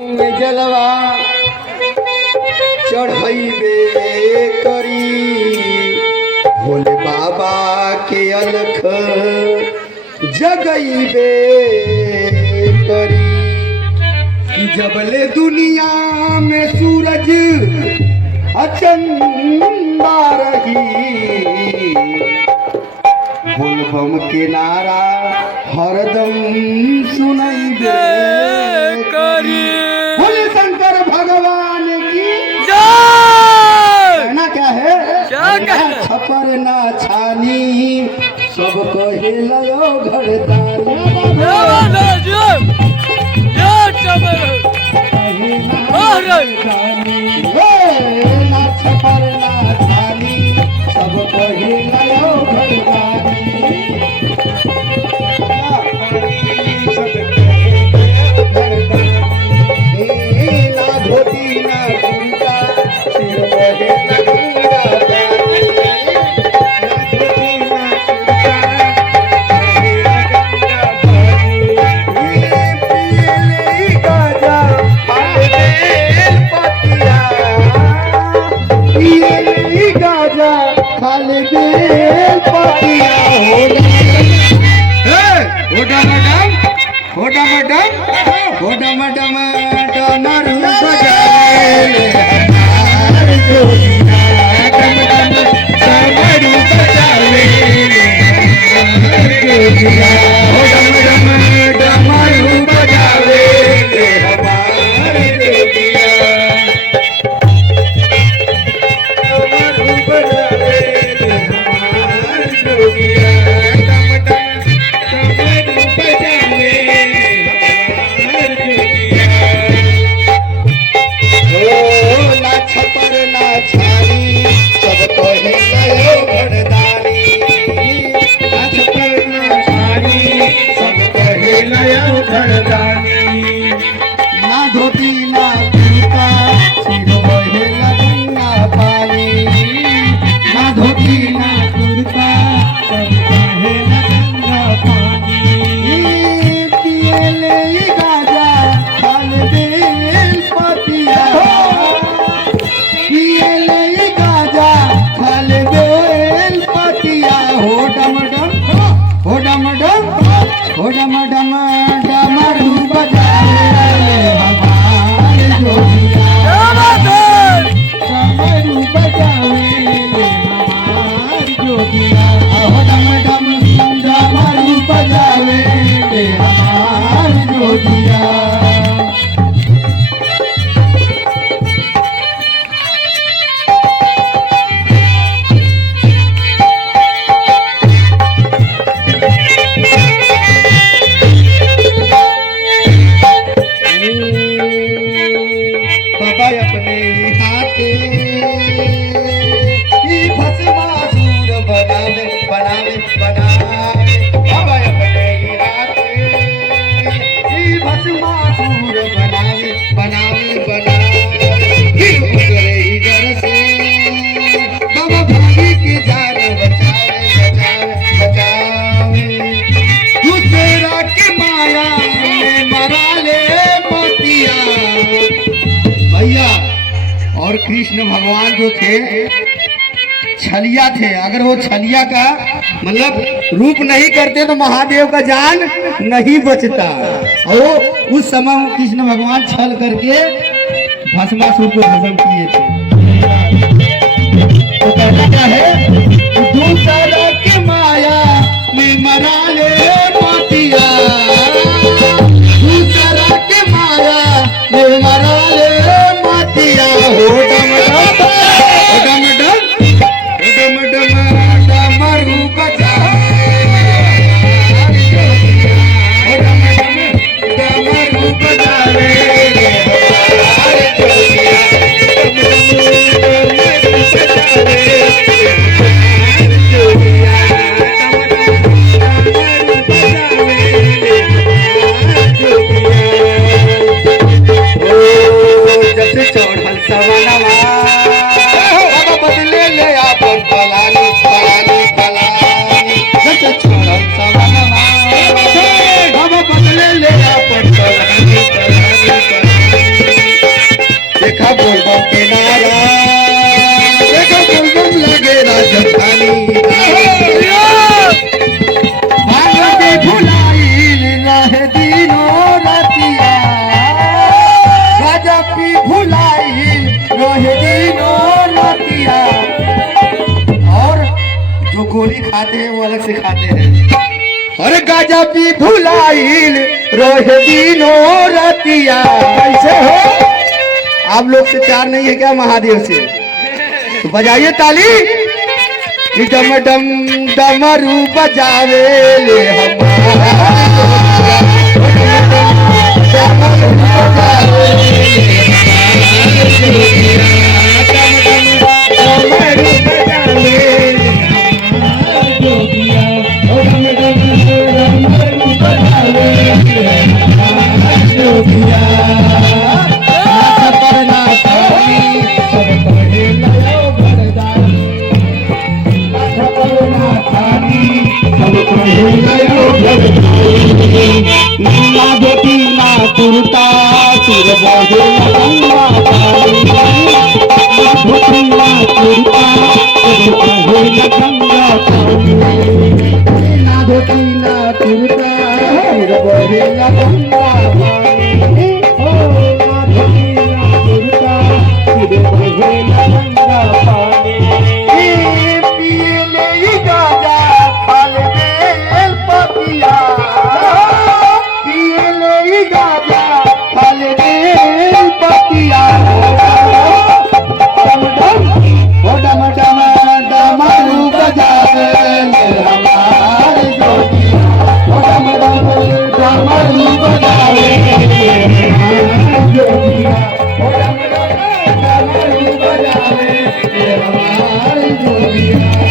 जलवा चढ़ाइबे करी भोले बाबा के अलख जगइबे करी कि जबले दुनिया में सूरज अचंदा रही बोलबम के नारा हरदम सुनाइबे करी। बोले शंकर भगवान की जय। कहना क्या है? छपर ना छानी सब कहे लयो घरदारी ना छपर ना छानी सब कहे लयो घरदारी और कृष्ण भगवान जो थे छलिया थे। अगर वो छलिया का मतलब रूप नहीं करते तो महादेव का जान नहीं बचता। और उस समय कृष्ण भगवान छल करके भस्मासुर को भस्म किए थे। तो कहना क्या है? दूसरा के माया में मरा ले मोतिया, दूसरा के माया में मरा ले मोतिया। हो डम डम डम डम डमरू बजावे, डमरू बजावे चढ़ल सवनवा गोली खाते हैं वो अलग से खाते हैं। अरे गाजा पी भुलाइल रोहे दीनो रतिया। कैसे हो? आप लोग से प्यार नहीं है क्या महादेव से? तो बजाइए ताली। डम डम डमरू बजावे ले तुरता सुर बहे गंगा पानी तुरता सुर बहे गंगा पानी ना धोती ना तुरता सुर बहे गंगा पानी ओ ना धोती ना तुरता सुर बहे गंगा पानी पिए ले गाजा खा ले बेल पपिया। पिए ले गाजा खा ले बेल पपिया। डम डम डमरू बजावे हमारे जोगिया। डम डम डमरू बजावे हमारे जोगिया। डम डम डमरू बजावे हमारे जोगिया।